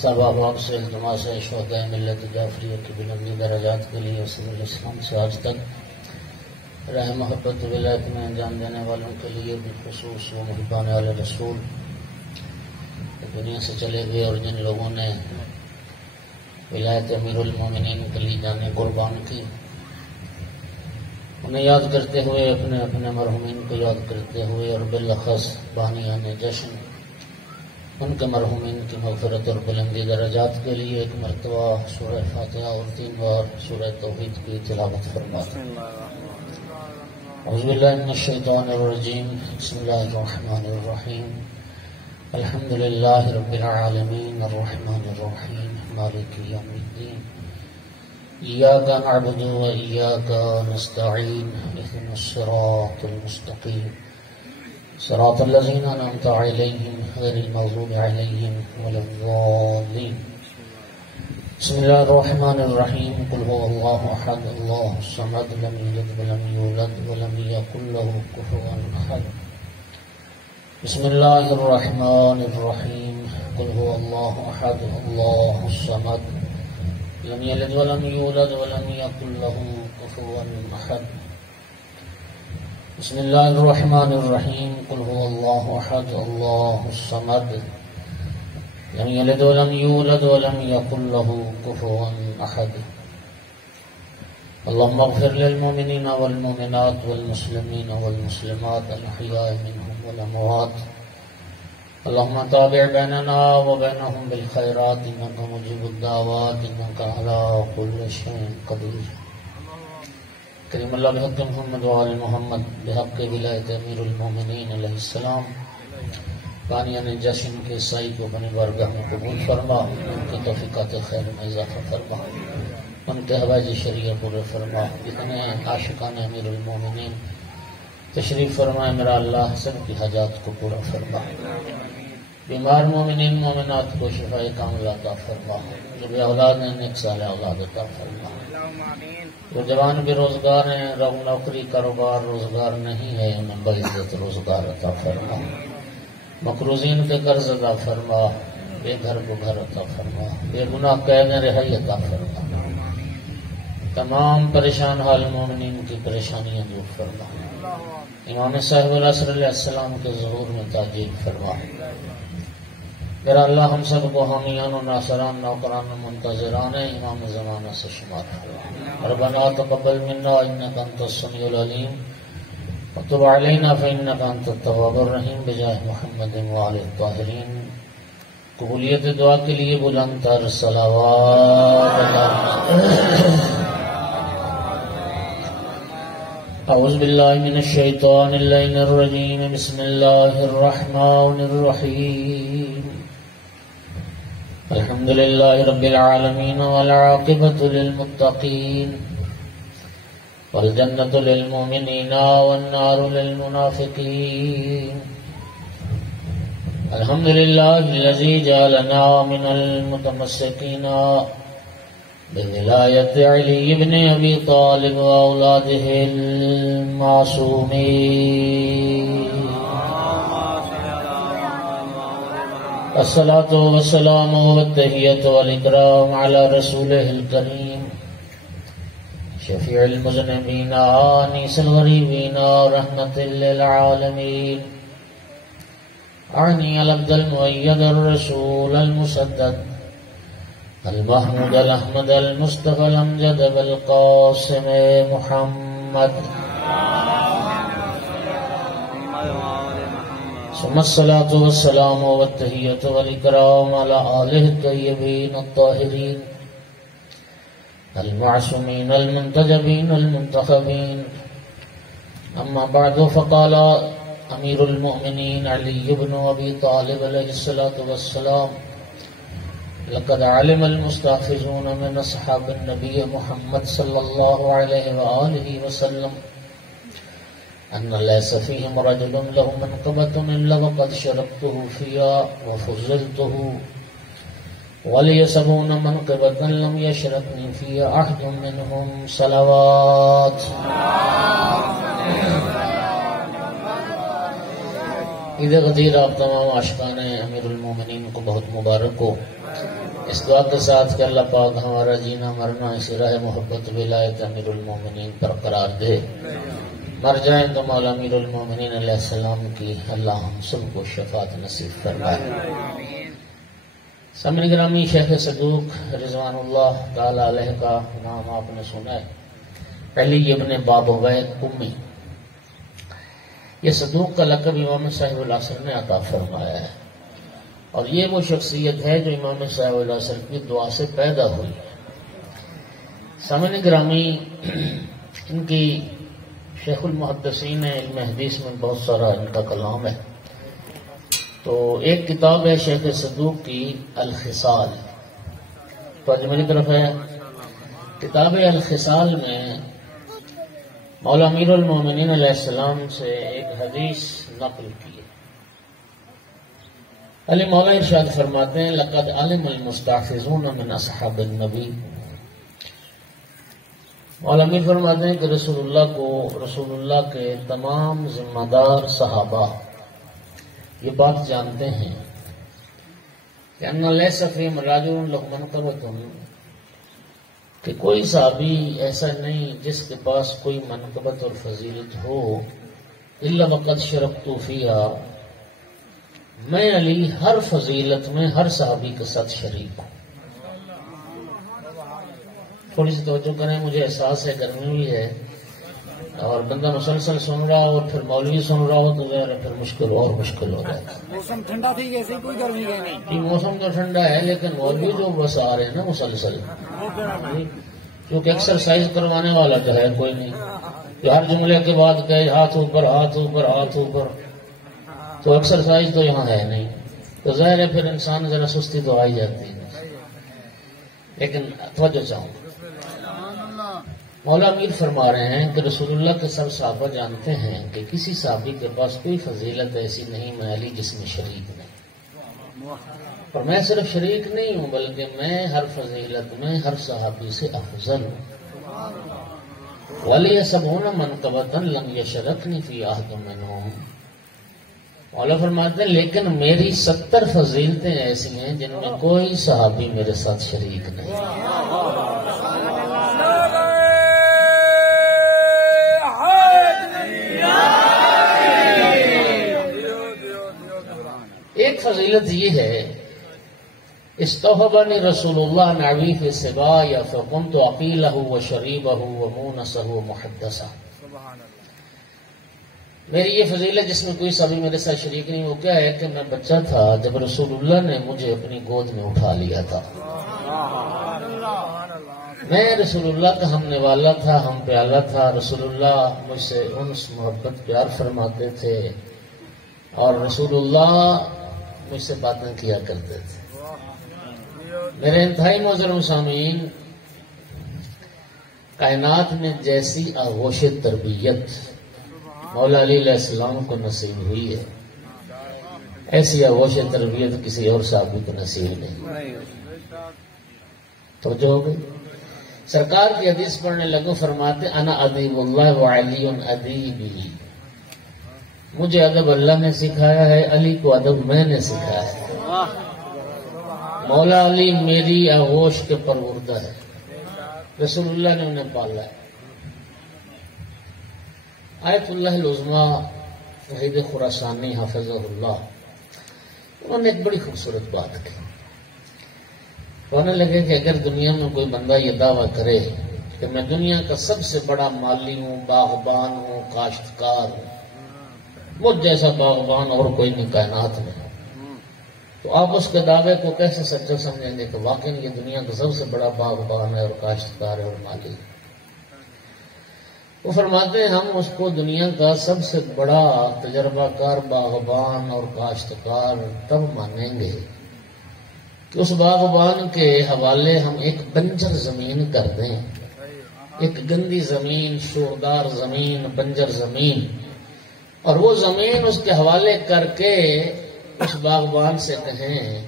سب احباب سے التماس ہے شہداء ملت جعفریہ کی بلندی درجات کے لیے صدر الاسلام سے آج تک راہ محبت ولایت میں انجام دینے والوں کے لیے بالخصوص وہ محبان علی رسول دنیا سے چلے گئے اور جن لوگوں نے ولایت امیر المومنین کے لیے جانیں قربان کی، انہیں یاد کرتے ہوئے اپنے اپنے مرحومین کو یاد کرتے ہوئے اور بالاخص بانیان جشن ان کے مرحومین کی مغفرت اور بلندی درجات کے لیے ایک مرتبہ سورہ فاتحہ اور 3 بار سورہ توحید کی تلاوت فرمائیں۔ اعوذ باللہ من الشیطان الرجیم، بسم اللہ الرحمن الرحیم، الحمد للہ رب العالمین الرحمن الرحیم مالک یوم الدین، ایاک نعبد و ایاک نستعین، اهدنا الصراط المستقیم، صراط الذین انعمت علیہم غیر المغضوب علیہم ولا الضالین۔ بسم اللہ الرحمن الرحیم، قل هو اللہ احد اللہ الصمد لم یلد ولم یولد ولم یکن له کفوا احد۔ بسم اللہ الرحمن الرحیم، قل هو اللہ احد اللہ الصمد لم یلد ولم یولد ولم یکن له کفوا احد۔ بسم اللہ الرحمن الرحیم، قل هو اللہ احد اللہ الصمد لم یلد ولم یولد ولم یکن له کفوا احد۔ اللهم اغفر للمؤمنین والمؤمنات والمسلمین والمسلمات الاحیاء منهم والاموات، اللهم تابع بیننا وبینهم بالخیرات انک مجیب الدعوات انک علی کل شیء قدیر۔ کریم اللہ بحق محمد وآل محمد بحق ولایت امیر المومنین علیہ السلام، بانیان جشن کے سائی کو بنی بارگاہ میں قبول فرما، ان کی توفیقات خیر میں اضافہ فرما، ان کے حوائج شریعہ پورے فرما، جتنے عاشقان امیر المومنین تشریف فرمائے میرا اللہ سب کی حاجات کو پورا فرما، بیمار مومنین مومنات کو شفاء کاملہ عطا فرما، جو بے اولاد ہیں نیک صالح اولاد عطا فرما، جو جوان بے روزگار ہیں نوکری کاروبار روزگار نہیں ہے انہیں بعزت روزگار عطا فرما، مقروضین کے قرض عطا فرما، بے گھر کو گھر عطا فرما، بے گناہ قید رہائی عطا فرما، تمام پریشان حال مومنین کی پریشانیاں دور فرما، امام صاحب العصر علیہ السلام کے ظہور میں تاجیل فرما، میرا اللہ ہم سب کو حامیان و ناصران نوکران و منتظران امام زمانہ سے شمار فرما۔ ربنا تقبل منا انک انت السمیع العلیم وتب علینا فانک انت التواب الرحیم بجاہ محمد وآل الطاہرین۔ قبولیت دعا کے لیے بلند تر صلوات۔ اعوذ باللہ من الشیطان اللعین الرجیم، بسم اللہ الرحمن الرحیم، الحمد للہ رب العالمین والعاقبۃ للمتقین والجنۃ للمؤمنین والنار للمنافقین، الحمد للہ الذی جعلنا من المتمسکین بولایت علی بن ابی طالب واولادہ المعصومین، الصلاۃ والسلام والتحیۃ والاکرام علی رسولہ الکریم شفیع المذنبین آنیس الغریبین رحمۃ للعالمین، اعنی العبد المؤید الرسول المسدد المحمود الاحمد المصطفى الامجد بالقاسم محمد، ثم الصلاة والسلام والتحیۃ والاکرام علی آلہ الطیبین الطاہرین المعصومین المنتجبین المنتخبین، اما بعد فقال امیر المؤمنین علی بن ابی طالب علیہ الصلاۃ والسلام، لقد علم المستحفظون من اصحاب النبی محمد صلی اللہ علیہ وآلہ وسلم ان لیس فیہم رجل له منقبۃ الا وقد شرکته فیہا وفضلته، ولی 70 منقبۃ لم یشرکنی فیہا احد منہم، صلوات۔ عید غدیر آپ تمام عاشقان امیر المومنین کو بہت مبارک ہو۔ اس دعا کے ساتھ کہ اللہ پاک ہمارا جینا مرنا اس راہ محبت ولایت امیر المومنین پر قرار دے، مر جائیں تو مولا امیر المومنین علیہ السلام کی اللہ ہم سب کو شفاعت نصیب فرمائے۔ سامعین گرامی، شیخ صدوق رضوان اللہ تعالی علیہ کا نام آپ نے سنا ہے، پہلی ابن بابویہ امی۔ یہ صدوق کا لقب امام صاحب العصر نے عطا فرمایا ہے، اور یہ وہ شخصیت ہے جو امام صاحب العصر کی دعا سے پیدا ہوئی ہے۔ سامعین گرامی، ان کی شیخ المحدثین علم حدیث میں بہت سارا ان کا کلام ہے، تو ایک کتاب ہے شیخ صدوق کی الخصال، تو آج میری طرف ہے کتاب الخصال میں مولا امیر المومنین علیہ السلام سے ایک حدیث نقل کی ہے۔ علی مولا ارشاد فرماتے ہیں لقد علم المستحفظون من اصحاب النبی، مولا امیر فرماتے ہیں کہ رسول اللہ کے تمام ذمہ دار صحابہ یہ بات جانتے ہیں کہ ان لیس فیہم رجل لہ منقبۃ، کہ کوئی صحابی ایسا نہیں جس کے پاس کوئی منقبت اور فضیلت ہو، الا وقد شرکت فیہا، میں علی ہر فضیلت میں ہر صحابی کے ساتھ شریک ہوں۔ تھوڑی سی توجہ کریں، مجھے احساس ہے گرمی ہوئی ہے اور بندہ مسلسل سن رہا ہو اور پھر مولوی سن رہا ہو تو ذرا پھر مشکل ہو رہا ہے۔ موسم ٹھنڈا تھی جیسے کوئی گرمی نہیں، یہ موسم تو ٹھنڈا ہے لیکن مولوی جو بس آ رہے ہیں نا مسلسل، کیونکہ ایکسرسائز کروانے والا جو ہے کوئی نہیں، جو ہر جملے کے بعد کہے ہاتھ اوپر ہاتھ اوپر ہاتھ اوپر، تو ایکسرسائز تو یہاں ہے نہیں، تو ظاہر ہے پھر انسان ذرا سستی تو آ ہی جاتی ہے۔ لیکن توجہ چاہوں، مولا امیر فرما رہے ہیں کہ رسول اللہ کے سب صحابہ جانتے ہیں کہ کسی صحابی کے پاس کوئی فضیلت ایسی نہیں میں علی جس میں شریک نہیں، اور میں صرف شریک نہیں ہوں بلکہ میں ہر فضیلت میں ہر صحابی سے افضل ہوں۔ ولی سبعون منقبۃ لم یشرکنی فی احد منہم، مولا فرماتے ہیں لیکن میری 70 فضیلتیں ایسی ہیں جن میں کوئی صحابی میرے ساتھ شریک نہیں۔ ایک فضیلت یہ ہے، استوہبنی رسول اللہ نعوی فی السبا یا فقمت عقیلہ و شریبہ و مونسہ و محدثہ، میری یہ فضیلت جس میں کوئی صحابی میرے ساتھ شریک نہیں، وہ کیا ہے کہ میں بچہ تھا جب رسول اللہ نے مجھے اپنی گود میں اٹھا لیا تھا، میں رسول اللہ کا ہمنے والا تھا، ہم پیالہ تھا، رسول اللہ مجھ سے انس محبت پیار فرماتے تھے اور رسول اللہ مجھ سے باتیں کیا کرتے تھے۔ میرے انتہائی محترم سامعین، کائنات میں جیسی آغوش تربیت مولا علی علیہ السلام کو نصیب ہوئی ہے، ایسی آغوش تربیت کسی اور صحابی کو نصیب نہیں۔ توجہ ہو گئی؟ سرکار کی حدیث پڑھنے لگو، فرماتے انا ادیب اللہ وعلی ادیبی، مجھے ادب اللہ نے سکھایا ہے، علی کو ادب میں نے سکھایا ہے۔ مولا علی میری آغوش کے پروردہ ہے، رسول اللہ نے انہیں پالا ہے۔ آیت اللہ العظمیٰ وحید خراسانی حافظہ اللہ، انہوں نے ایک بڑی خوبصورت بات کی، کہنے لگے کہ اگر دنیا میں کوئی بندہ یہ دعویٰ کرے کہ میں دنیا کا سب سے بڑا مالی ہوں، باغبان ہوں، کاشتکار ہوں، مجھ جیسا باغبان اور کوئی نہیں کائنات میں، تو آپ اس کے دعوے کو کیسے سچا سمجھیں گے کہ واقعی یہ دنیا کا سب سے بڑا باغبان ہے اور کاشتکار ہے اور مالی ہے؟ وہ فرماتے ہیں ہم اس کو دنیا کا سب سے بڑا تجربہ کار باغبان اور کاشتکار تب مانیں گے کہ اس باغبان کے حوالے ہم ایک بنجر زمین کر دیں، ایک گندی زمین، شوردار زمین، بنجر زمین، اور وہ زمین اس کے حوالے کر کے اس باغبان سے کہیں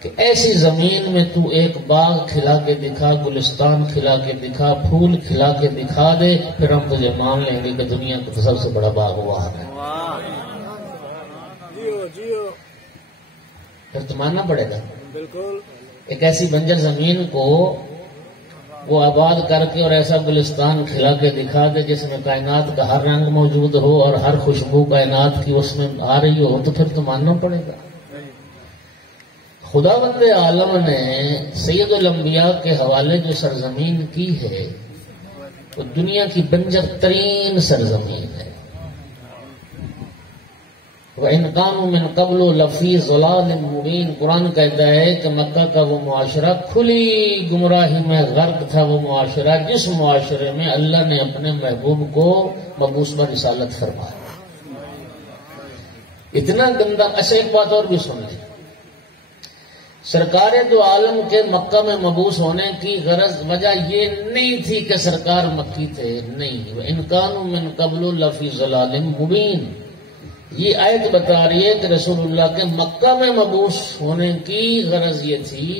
کہ ایسی زمین میں تو ایک باغ کھلا کے دکھا، گلستان کھلا کے دکھا، پھول کھلا کے دکھا دے، پھر ہم تجھے مان لیں گے کہ دنیا کا سب سے بڑا باغبان ہے۔ پھر تو ماننا پڑے گا، بالکل ایک ایسی بنجر زمین کو وہ آباد کر کے اور ایسا گلستان کھلا کے دکھا دے جس میں کائنات کا ہر رنگ موجود ہو اور ہر خوشبو کائنات کی اس میں آ رہی ہو تو پھر تو ماننا پڑے گا۔ خداوند عالم نے سید الانبیاء کے حوالے جو سرزمین کی ہے وہ دنیا کی بنجر ترین سرزمین ہے۔ وَإِنْ كَانُوا مِنْ قَبْلُ لَفِي ضَلَالٍ مُبِينٍ، قرآن کہتا ہے کہ مکہ کا وہ معاشرہ کھلی گمراہی میں غرق تھا، وہ معاشرہ جس معاشرے میں اللہ نے اپنے محبوب کو مبعوث پر رسالت فرمایا۔ اتنا گندا۔ اچھا ایک بات اور بھی سن لیں، سرکار دو عالم کے مکہ میں مبعوث ہونے کی غرض وجہ یہ نہیں تھی کہ سرکار مکی تھے، نہیں۔ وَإِنْ كَانُوا مِنْ قَبْلُ لَفِي ضَلَالٍ مُبِينٍ، یہ آیت بتا رہی ہے کہ رسول اللہ کے مکہ میں مبعوث ہونے کی غرض یہ تھی،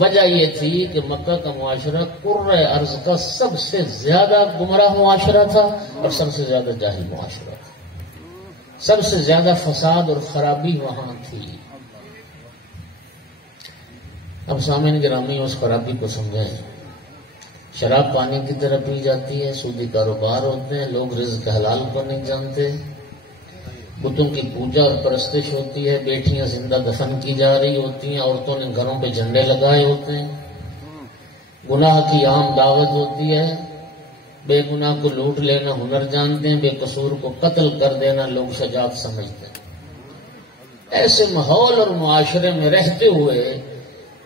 وجہ یہ تھی کہ مکہ کا معاشرہ قرۂ ارض کا سب سے زیادہ گمراہ معاشرہ تھا اور سب سے زیادہ جاہل معاشرہ تھا، سب سے زیادہ فساد اور خرابی وہاں تھی۔ اب سامعین گرامی اس خرابی کو سمجھیں۔ شراب پانی کی طرح پی جاتی ہے، سودی کاروبار ہوتے ہیں، لوگ رزق حلال کو نہیں جانتے، بتوں کی پوجا اور پرستش ہوتی ہے، بیٹیاں زندہ دفن کی جا رہی ہوتی ہیں، عورتوں نے گھروں پہ جھنڈے لگائے ہوتے ہیں، گناہ کی عام دعوت ہوتی ہے، بے گناہ کو لوٹ لینا ہنر جانتے ہیں، بے قصور کو قتل کر دینا لوگ شجاعت سمجھتے ہیں۔ ایسے ماحول اور معاشرے میں رہتے ہوئے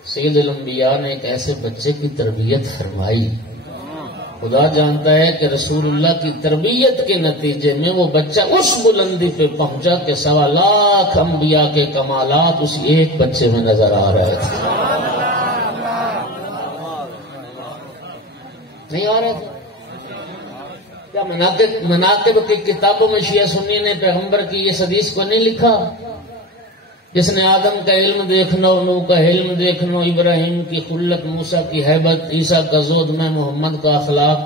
سید الانبیاء نے ایک ایسے بچے کی تربیت فرمائی۔ خدا جانتا ہے کہ رسول اللہ کی تربیت کے نتیجے میں وہ بچہ اس بلندی پہ پہنچا کہ 1.25 لاکھ انبیاء کے کمالات اس ایک بچے میں نظر آ رہے تھے۔ نہیں آ رہے تھے کیا؟ مناقب کی کتابوں میں شیعہ سنی نے پیغمبر کی اس حدیث کو نہیں لکھا؟ جس نے آدم کا علم دیکھنا، نوح کا علم دیکھنا، ابراہیم کی خلت، موسیٰ کی ہیبت، عیسیٰ کا زہد، میں محمد کا اخلاق،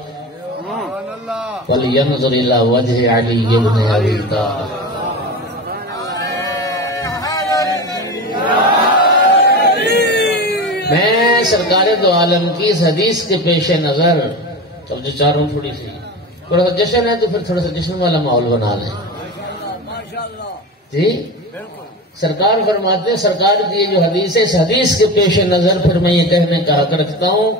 وَلْيَنْظُرْ إِلَىٰ وَجْهِ عَلِيِّ بْنِ أَبِي طَالِبٍ۔ میں سرکار دو عالم کی اس حدیث کے پیش نظر، اب جو چاروں تھوڑی سی تھوڑا سا جشن ہے تو پھر تھوڑا سا جشن والا ماحول بنا لیں جی۔ سرکار فرماتے ہیں، سرکار کی یہ جو حدیث ہے، اس حدیث کے پیش نظر پھر میں یہ کہنے کا حق رکھتا ہوں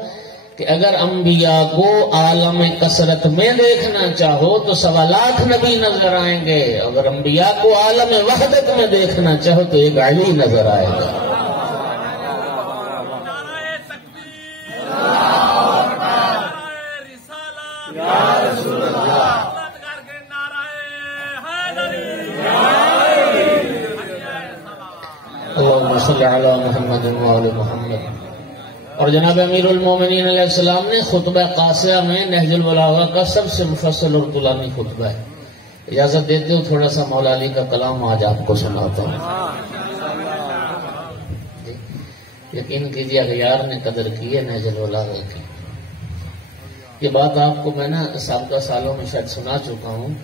کہ اگر انبیاء کو عالم کثرت میں دیکھنا چاہو تو 1.25 لاکھ نبی نظر آئیں گے، اگر انبیاء کو عالم وحدت میں دیکھنا چاہو تو ایک علی نظر آئے گا۔ اللہم صلی علی محمد وعلی محمد۔ اور جناب امیر المومنین علیہ السلام نے خطبہ قاصیہ میں نہج البلاغہ کا سب سے مفصل اور طولانی خطبہ ہے۔ اجازت دیتے ہو تھوڑا سا مولا علی کا کلام آج آپ کو سناتا ہوں۔ یقین کیجیے اغیار نے قدر کی ہے نہج البلاغہ کی۔ یہ بات آپ کو میں سابقہ سالوں میں شاید سنا چکا ہوں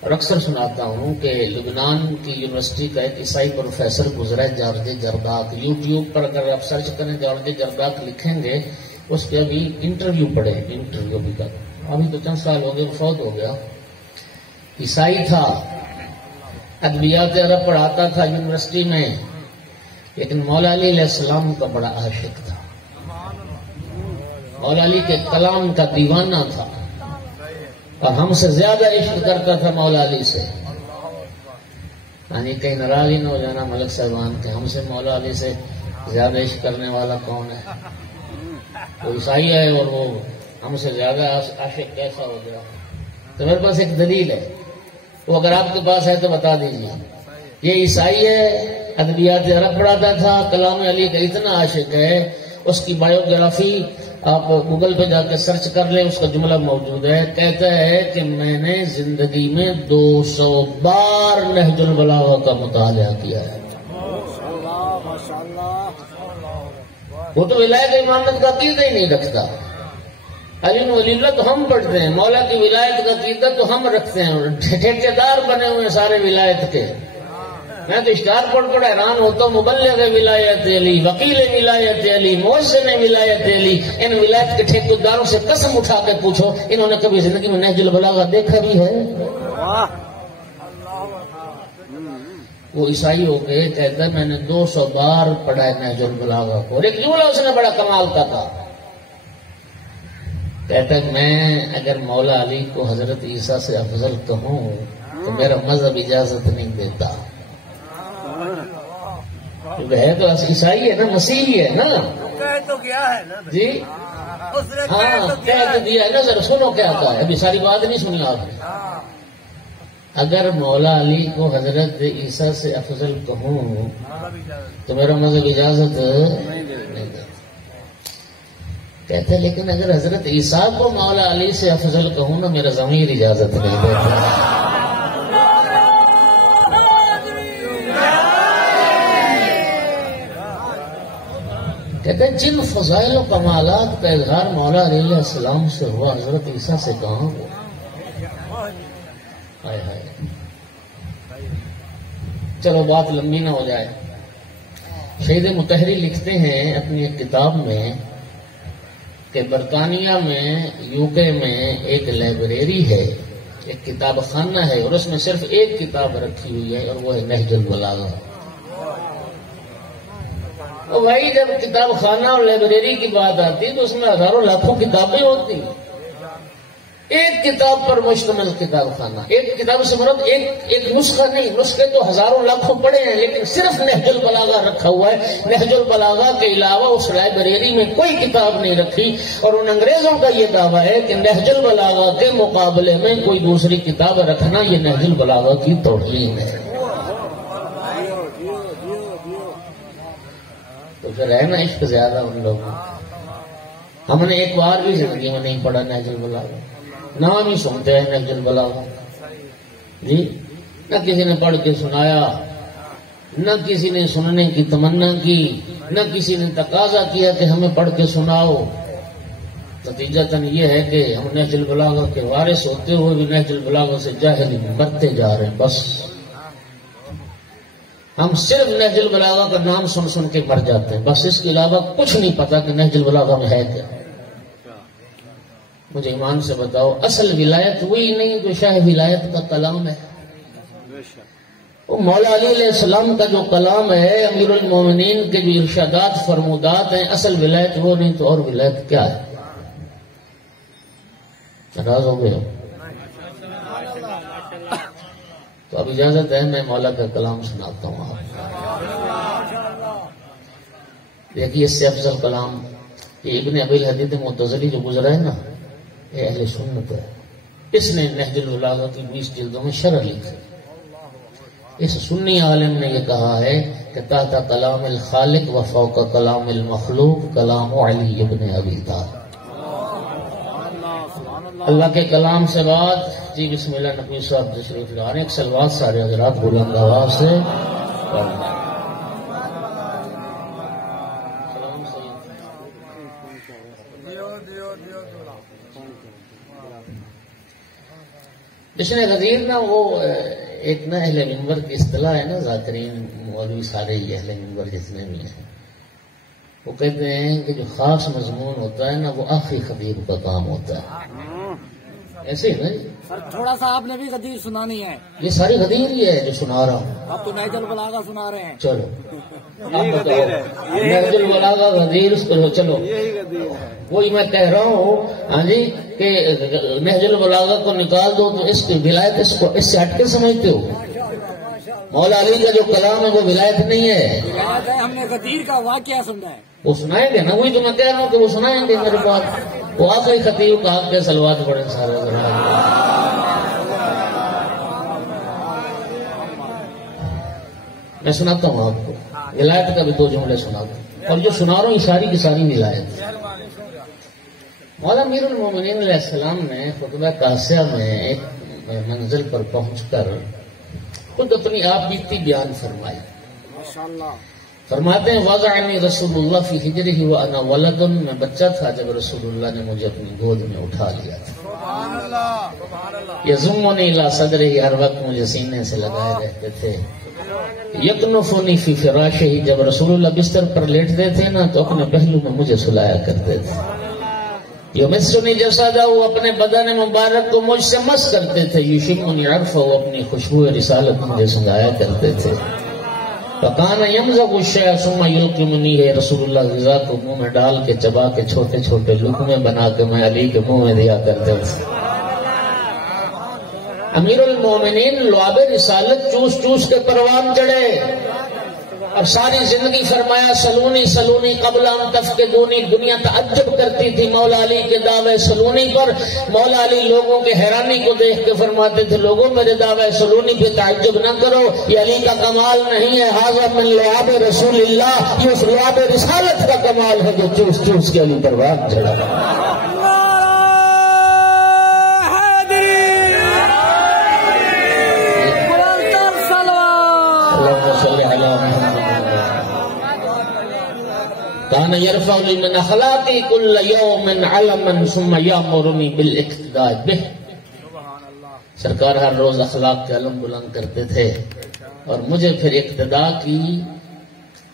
اور اکثر سناتا ہوں کہ لبنان کی یونیورسٹی کا ایک عیسائی پروفیسر گزرا ہے، جارج جرداق۔ یوٹیوب پر اگر آپ سرچ کریں جارج جرداق لکھیں گے، اس پہ ابھی انٹرویو پڑھیں، انٹرویو بھی کر، ابھی تو چند سال ہو گئے، فوت ہو گیا۔ عیسائی تھا، ادبیات عرب پڑھاتا تھا یونیورسٹی میں، لیکن مولا علی علیہ السلام کا بڑا عاشق تھا، مولا علی کے کلام کا دیوانہ تھا اور ہم سے زیادہ عشق کرتا تھا مولا علی سے۔ یعنی کہیں ناراضی نہ ہو جانا ملک صاحبان کہ ہم سے مولا علی سے زیادہ عشق کرنے والا کون ہے؟ وہ عیسائی ہے اور وہ ہم سے زیادہ عاشق کیسا ہو گیا؟ تو میرے پاس ایک دلیل ہے، وہ اگر آپ کے پاس ہے تو بتا دیجیے۔ یہ عیسائی ہے، ادبیات عرب پڑھاتا تھا، کلام علی کا اتنا عاشق ہے، اس کی بایوگرافی آپ گوگل پہ جا کے سرچ کر لیں، اس کا جملہ موجود ہے۔ کہتا ہے کہ میں نے زندگی میں 200 بار نہج البلاغہ کا مطالعہ کیا ہے۔ وہ تو ولایت امامت کا عقیدہ ہی نہیں رکھتا۔ علی ولی اللہ تو ہم پڑھتے ہیں، مولا کی ولایت کا عقیدہ تو ہم رکھتے ہیں، ٹھیکیدار بنے ہوئے سارے ولایت کے۔ میں تو اشتہار پڑھ پڑھ حیران ہوتا ہوں، مبلغ ولایت علی، وکیل ولایت علی، مؤذن ولایت علی، ان ولایت کے ٹھیکیداروں سے قسم اٹھا کے پوچھو انہوں نے کبھی زندگی میں نہج البلاغہ دیکھا بھی ہے؟ وہ عیسائی ہو کے کہتا ہے میں نے 200 بار پڑھا ہے نہج البلاغہ کو، لیکن جملہ اس نے بڑا کمال کا تھا، کہتا ہے میں اگر مولا علی کو حضرت عیسیٰ سے افضل کہوں تو میرا مذہب اجازت نہیں دیتا، کیونکہ ہے تو عیسائی ہے نا، مسیحی ہے نا، تو کیا ہے نا جی ہاں کہہ تو دیا ہے نا، ذرا سنو کیا کہا ہے، ابھی ساری بات نہیں سنی آپ نے، اگر مولا علی کو حضرت عیسیٰ سے افضل کہوں تو میرا مذہب اجازت نہیں دیتا، کہتے ہیں لیکن اگر حضرت عیسیٰ کو مولا علی سے افضل کہوں نا میرا ضمیر اجازت نہیں دیتا۔ کہتے ہیں جن فضائل و کمالات کا اظہار مولا علیہ السلام سے ہوا حضرت عیسیٰ سے کہاں ہوا؟ ہائے ہائے، چلو بات لمبی نہ ہو جائے، شہید مطہری لکھتے ہیں اپنی ایک کتاب میں کہ برطانیہ میں UK میں ایک لائبریری ہے، ایک کتاب خانہ ہے، اور اس میں صرف ایک کتاب رکھی ہوئی ہے اور وہ ہے نہج البلاغہ۔ اور بھائی جب کتاب خانہ اور لائبریری کی بات آتی تو اس میں ہزاروں لاکھوں کتابیں ہوتی ہیں، ایک کتاب پر مشتمل کتاب خانہ، ایک کتاب سے مراد ایک نسخہ نہیں، نسخے تو ہزاروں لاکھوں پڑے ہیں لیکن صرف نہج البلاغہ رکھا ہوا ہے، نہج البلاغہ کے علاوہ اس لائبریری میں کوئی کتاب نہیں رکھی، اور ان انگریزوں کا یہ دعویٰ ہے کہ نہج البلاغہ کے مقابلے میں کوئی دوسری کتاب رکھنا یہ نہج البلاغہ کی توہین ہے۔ تو پھر ہے نا عشق زیادہ ان لوگوں، ہم نے ایک بار بھی زندگی میں نہیں پڑھا نہج البلاغہ، نام ہی سنتے ہیں نہج البلاغہ جی، نہ کسی نے پڑھ کے سنایا، نہ کسی نے سننے کی تمنا کی، نہ کسی نے تقاضا کیا کہ ہمیں پڑھ کے سناؤ، نتیجتاً یہ ہے کہ ہم نہج البلاغہ کے وارث ہوتے ہوئے بھی نہج البلاغہ سے جاہل مرتے جا رہے ہیں، بس ہم صرف نہج البلاغہ کا نام سن سن کے مر جاتے ہیں، بس اس کے علاوہ کچھ نہیں پتا کہ نہج البلاغہ میں ہے کیا۔ مجھے ایمان سے بتاؤ اصل ولایت وہی نہیں جو شاہ ولایت کا کلام ہے، وہ مولا علی علیہ السلام کا جو کلام ہے، امیر المومنین کے جو ارشادات فرمودات ہیں، اصل ولایت وہ نہیں تو اور ولایت کیا ہے؟ ناراض ہو گئے ہو تو اب اجازت ہے میں مولا کا کلام سناتا ہوں آپ دیکھیے، اس سے افضل کلام یہ ابن ابی الحدید معتزلی جو گزرا ہے نا، یہ اہل سنت ہے، اس نے نہج البلاغہ کی 20 جلدوں میں شرح لکھی، اس سنی عالم نے یہ کہا ہے کہ تحت کلام الخالق و فوق کلام المخلوق کلام علی ابن ابی طالب، اللہ کے کلام سے بعد جی بسم اللہ نبی صاحب تشریف لائیں، ایک سلوات سارے حضرات بلند آواز سے پڑھنا۔ جشن غدیر نا وہ ایک نا اہل منبر کی اصطلاح ہے نا، ذاکرین مولوی سارے ہی اہل منبر جتنے بھی ہیں وہ کہتے ہیں کہ جو خاص مضمون ہوتا ہے نا وہ آخری خطیب کا کام ہوتا ہے، ایسے ہی نا سر تھوڑا سا آپ نے بھی غدیر سنانی ہے، یہ ساری غدیر ہی ہے جو سنا رہا ہوں، اب تو نہج البلاغہ سنا رہے ہیں، چلو آپ بتاؤ نہج البلاغہ غدیر اس کو چلو وہی میں کہہ رہا ہوں ہاں جی کہ نہج البلاغہ کو نکال دو تو اس کی ولایت اس کو اس سے ہٹ کے سمجھتے ہو، مولا علی کا جو کلام ہے وہ ولایت نہیں ہے، ہم نے غدیر کا واقعہ سنا ہے، وہ سنائیں گے نا، وہی تو میں کہہ رہا ہوں کہ وہ سنائیں گے میرے پاس، وہ آخری خطیب کا حق کے سلوات پڑھیں سارے۔ میں سناتا ہوں آپ کو ولایت کا بھی 2 جملے سناتا ہوں، اور جو سنا رہا ہوں یہ ساری کی ساری ولایت۔ مولا امیر المومنین علیہ السلام نے خطبہ قاسیہ میں ایک منزل پر پہنچ کر خود اپنی آپ بیتی بیان فرمائی، فرماتے ہیں وضعنی رسول اللہ فی حجرہ وانا ولد، میں بچہ تھا جب رسول اللہ نے مجھے اپنی گود میں اٹھا لیا تھا، یضمنی الی صدرہ، ہر وقت مجھے سینے سے لگائے رہتے تھے، یکنفنی فی فراشہ، جب رسول اللہ بستر پر لیٹتے تھے نا تو اپنے پہلو میں مجھے سلایا کرتے تھے. یمسنی جسدہ، وہ اپنے بدن مبارک کو مجھ سے مس کرتے تھے. یشمنی عرفہ، وہ اپنی خوشبو رسالت مجھے سنگایا کرتے تھے. فکان یمزق الشیء ثم یلقمنی، ہے رسول اللہ غذا کو منہ میں ڈال کے چبا کے چھوٹے چھوٹے لقمے بنا کے میں علی کے منہ میں دیا کرتے تھے. امیر المومنین لعاب رسالت چوس چوس کے پروان چڑھے اور ساری زندگی فرمایا سلونی سلونی قبل ان تفقدونی. دنیا تعجب کرتی تھی مولا علی کے دعوے سلونی پر. مولا علی لوگوں کے حیرانی کو دیکھ کے فرماتے تھے لوگوں میرے دعوے سلونی پہ تعجب نہ کرو، یہ علی کا کمال نہیں ہے. ھذا من لعاب رسول اللہ، یہ اس لعاب رسالت کا کمال ہے جو چوس چوس کے علی پروان چڑھا. کان یرفع لی من اخلاقی کل یوم علما ثم یامرنی بالاقتداء بہ. سرکار ہر روز اخلاق کے علم بلند کرتے تھے اور مجھے پھر اقتداء کی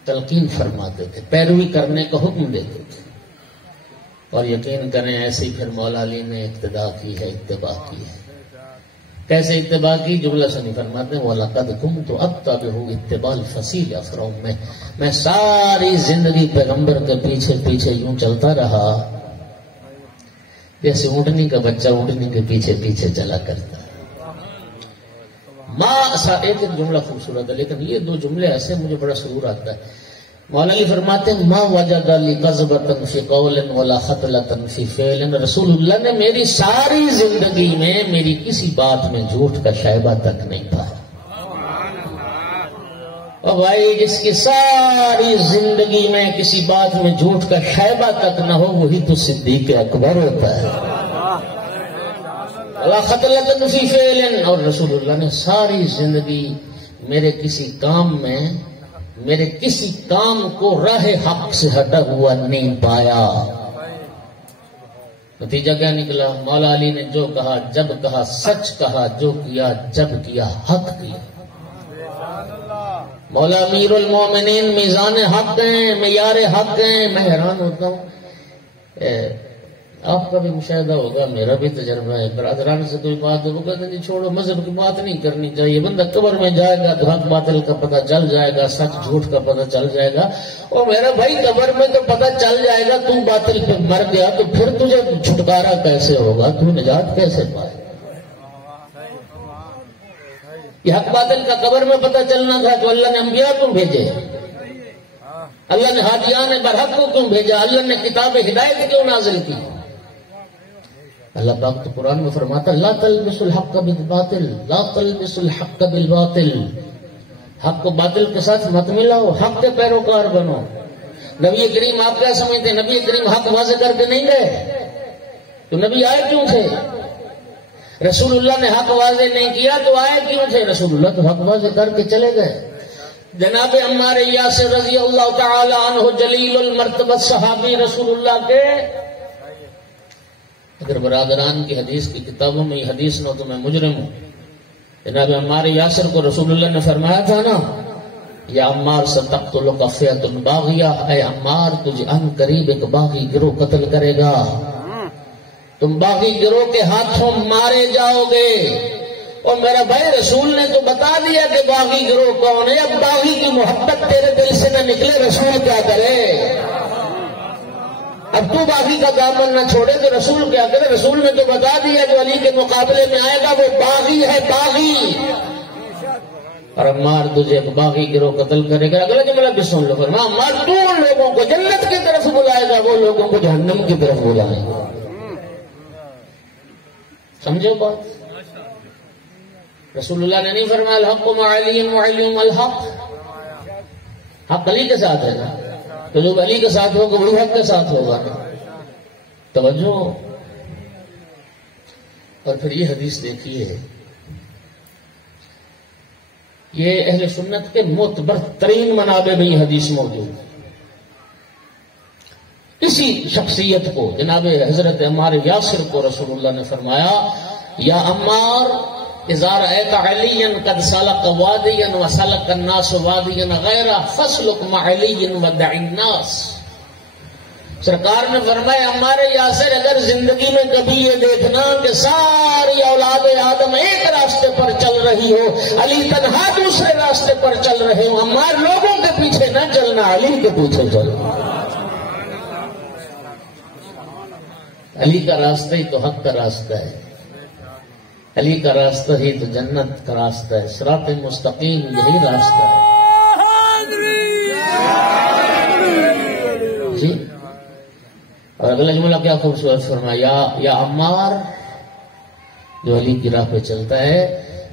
تلقین فرماتے تھے، پیروی کرنے کا حکم دیتے تھے. اور یقین کریں ایسی پھر مولا علی نے اقتداء کی ہے، اتباع کی ہے. کیسے اتباع کی؟ جملہ سنی فرماتے ہیں وَلَقَدْ كُنْتُ أَتَّبِعُ اتِّبَاعَ الْفَصِيلِ أَفْرَوْا. میں ساری زندگی پیغمبر کے پیچھے پیچھے یوں چلتا رہا جیسے اونٹنی کا بچہ اونٹنی کے پیچھے پیچھے چلا کرتا ہے. ایک جملہ خوبصورت ہے لیکن یہ دو جملے ایسے مجھے بڑا سرور آتا ہے. مولا علی فرماتے ہیں ما وجد لی کذبۃ فی قول ولا خطلۃ فی فعل. رسول اللہ نے میری ساری زندگی میں میری کسی بات میں جھوٹ کا شائبہ تک نہیں پایا. اور بھائی جس کی ساری زندگی میں کسی بات میں جھوٹ کا شائبہ تک نہ ہو وہی تو صدیق اکبر ہوتا ہے. ولا خطلۃ فی فعل، اور رسول اللہ نے ساری زندگی میرے کسی کام کو راہ حق سے ہٹا ہوا نہیں پایا. نتیجہ کیا نکلا؟ مولا علی نے جو کہا جب کہا سچ کہا، جو کیا جب کیا حق کیا. مولا امیر المومنین میزان حق ہیں، معیار حق ہیں. میں حیران ہوتا ہوں، آپ کا بھی مشاہدہ ہوگا، میرا بھی تجربہ ہے. برادران سے کوئی بات وہ کہتے ہیں جی چھوڑو مذہب کی بات نہیں کرنی چاہیے، بندہ قبر میں جائے گا تو حق باطل کا پتہ چل جائے گا، سچ جھوٹ کا پتہ چل جائے گا. اور میرا بھائی قبر میں تو پتہ چل جائے گا تو باطل پہ مر گیا تو پھر تجھے چھٹکارا کیسے ہوگا، تو نجات کیسے پائے؟ یہ حق باطل کا قبر میں پتہ چلنا تھا تو اللہ نے انبیاء کیوں بھیجے؟ اللہ نے ہادیان برحق کو کیوں بھیجا؟ اللہ نے کتاب ہدایت کیوں نازل کی؟ اللہ پاک تو قرآن میں فرماتا لا تلبسوا الحق بالباطل، لا تلبسوا الحق بالباطل. حق کو باطل کے ساتھ مت ملاؤ، حق کے پیروکار بنو. نبی کریم آپ کیا سمجھتے ہیں؟ نبی کریم حق واضح کر کے نہیں گئے تو نبی آئے کیوں تھے؟ رسول اللہ نے حق واضح نہیں کیا تو آئے کیوں تھے؟ رسول اللہ تو حق واضح کر کے چلے گئے. جناب عمار یاسر رضی اللہ تعالی عنہ جلیل المرتبہ صحابی رسول اللہ کے، اگر برادران کی حدیث کی کتابوں میں یہ حدیث نہ تو میں مجرم ہوں. جناب عمار یاسر کو رسول اللہ نے فرمایا تھا نا یا عمار ستقتلک فئۃ باغیہ، اے عمار تجھے ان قریب ایک باغی گروہ قتل کرے گا، تم باغی گروہ کے ہاتھوں مارے جاؤ گے. اور میرا بھائی رسول نے تو بتا دیا کہ باغی گروہ کون ہے. اب باغی کی محبت تیرے دل سے نہ نکلے رسول کیا کرے؟ اب تو باغی کا دامن نہ چھوڑے تو رسول کیا کرے؟ رسول نے تو بتا دیا جو علی کے مقابلے میں آئے گا وہ باغی ہے، باغی. اور عمار تجھے ایک باغی گروہ قتل کرے گا. اگلا جملہ بھی سن لو، فرمایا عمار تو ان لوگوں کو جنت کی طرف بلائے گا، وہ لوگوں کو جہنم کی طرف بلائے گا. سمجھو بات؟ رسول اللہ نے نہیں فرمایا الحق مع علی وعلی مع الحق. حق علی کے ساتھ ہے نا، تو جو علی کے ساتھ ہوگا وہی حق کے ساتھ ہوگا نا. توجہ. اور پھر یہ حدیث دیکھیے، یہ اہل سنت کے معتبر ترین منابع میں یہ حدیث موجود ہے. کسی شخصیت کو، جناب حضرت عمار یاسر کو رسول اللہ نے فرمایا یا عمار اذا رأيت عليا قد سلك واديا وسلك الناس واديا غيره فاسلك مع علي ودع الناس. سرکار نے فرمایا ہمارے یاسر اگر زندگی میں کبھی یہ دیکھنا کہ ساری اولاد آدم ایک راستے پر چل رہی ہو، علی تنہا دوسرے راستے پر چل رہے ہو، ہمارے لوگوں کے پیچھے نہ چلنا، علی کے پیچھے چلنا. علی کا راستہ ہی تو حق کا راستہ ہے، علی کا راستہ ہی تو جنت کا راستہ ہے، صراط مستقیم یہی راستہ ہے. جی اور اگلا جملہ کیا خوبصورت فرمایا، یا عمار جو علی کی راہ پہ چلتا ہے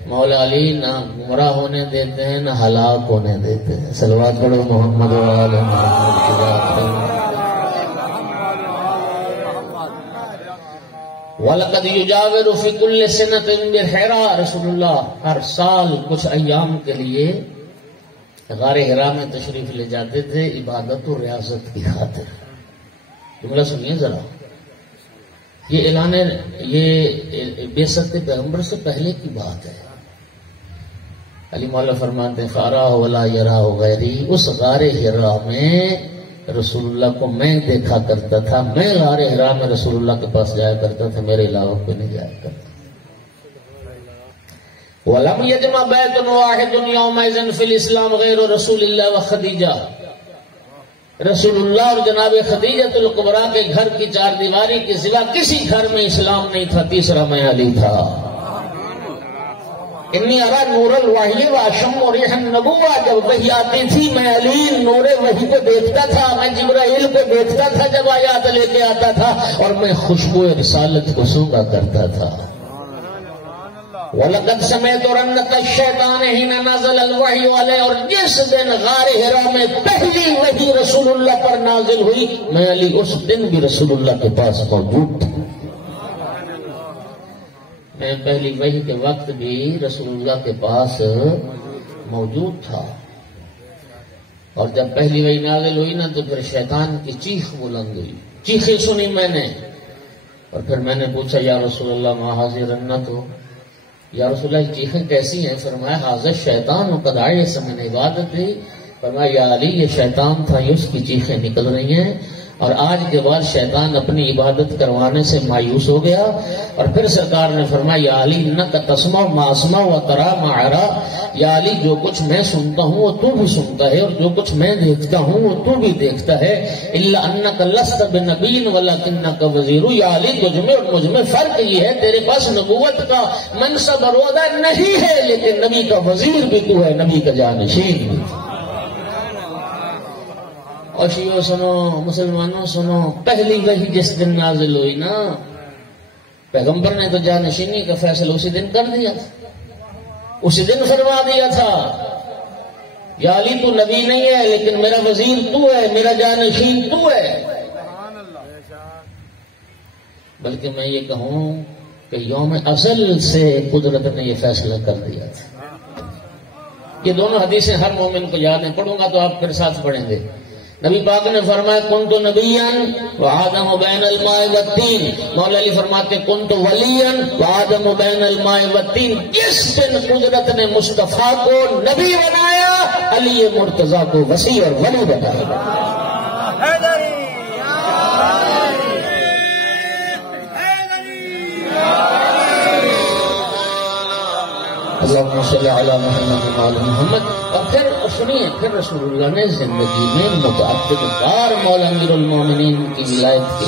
مولا علی نہ گمراہ ہونے دیتے ہیں نہ ہلاک ہونے دیتے ہیں. صلوات پڑھو محمد و آل محمد کی بات ہے. وَلَقَدْ يُجَاوِرُ فِي كُلِّ سَنَةٍ بِحِرَا. رسول اللہ ہر سال کچھ ایام کے لیے غار حرا میں تشریف لے جاتے تھے عبادت و ریاضت کی خاطر. جملہ سنیے ذرا، یہ اعلان یہ بعثت پیغمبر سے پہلے کی بات ہے. علی مولا فرماتے ہیں فَأَرَاهُ وَلَا يَرَاهُ غَيْرِي. اس غار حرا میں رسول اللہ کو میں دیکھا کرتا تھا، میں غار حرا میں رسول اللہ کے پاس جایا کرتا تھا، میرے علاوہ کوئی نہیں جایا کرتا. وَلَمْ يَجْمَعْ بَيْتٌ وَاحِدٌ يَوْمَئِذٍ فِي الْإِسْلَامِ غَيْرُ رَسُولِ اللَّهِ وَخَدِیجَہ. رسول اللہ اور جناب خدیجۃ الکبریٰ کے گھر کی چار دیواری کے سوا کسی گھر میں اسلام نہیں تھا، تیسرا میں علی تھا. انی ارا نور الوحی و اشم ریح النبوہ. جب وحی آتی تھی میں علی نور وحی کو دیکھتا تھا، میں جبرائیل کو دیکھتا تھا جب آیات لے کے آتا تھا، اور میں خوشبو رسالت کو سونگا کرتا تھا. وَلَقَدْ سَمِعْتُ رَنَّةَ الشَّيْطَانِ حِينَ نَزَلَ الْوَحْيُ عَلَيْهِ. اور جس دن غار حرا میں پہلی وحی رسول اللہ پر نازل ہوئی میں علی اس دن بھی رسول اللہ کے پاس موجود تھا. میں پہلی وحی کے وقت بھی رسول اللہ کے پاس موجود تھا. اور جب پہلی وحی نازل ہوئی نا تو پھر شیطان کی چیخ بلند ہوئی، چیخیں سنی میں نے، اور پھر میں نے پوچھا یا رسول اللہ ما حاضر رنت ہو، یا رسول اللہ چیخیں کیسی ہیں؟ فرمایا حاضر شیطان قد آئے سمن عبادت دی. فرمایا یا علی یہ شیطان تھا، یہ اس کی چیخیں نکل رہی ہیں، اور آج کے بعد شیطان اپنی عبادت کروانے سے مایوس ہو گیا. اور پھر سرکار نے فرمایا یا علی انک تسمع ما اسمع و ترى ما ارى. یا علی جو کچھ میں سنتا ہوں وہ تو بھی سنتا ہے، اور جو کچھ میں دیکھتا ہوں وہ تو بھی دیکھتا ہے. الا انک لست بنبی ولکنک وزیر. یا علی تجھ میں اور مجھ میں فرق یہ ہے تیرے پاس نبوت کا منصب اور عہدہ نہیں ہے، لیکن نبی کا وزیر بھی تو ہے، نبی کا جانشین بھی. اور شیعوں سنو، مسلمانوں سنو، پہلی وحی جس دن نازل ہوئی نا پیغمبر نے تو جانشینی کا فیصلہ اسی دن کر دیا، اسی دن فرما دیا تھا یا علی تو نبی نہیں ہے لیکن میرا وزیر تو ہے، میرا جانشین تو ہے. بلکہ میں یہ کہوں کہ یوم ازل سے قدرت نے یہ فیصلہ کر دیا تھا. یہ دونوں حدیثیں ہر مومن کو یاد ہیں، پڑھوں گا تو آپ پھر ساتھ پڑھیں گے. نبی پاک نے فرمایا کنت نبیا وآدم بین الماء والطین. مولا علی فرماتے کنت ولیا وآدم بین الماء والطین. جس دن قدرت نے مصطفیٰ کو نبی بنایا، علی مرتضیٰ کو وسیع اور ولی بنایا. اللہم صلی علی محمد وعلی محمد. اور پھر سنیے، پھر رسول اللہ نے زندگی میں متعدد بار مولا امیر المومنین کی ولایت کے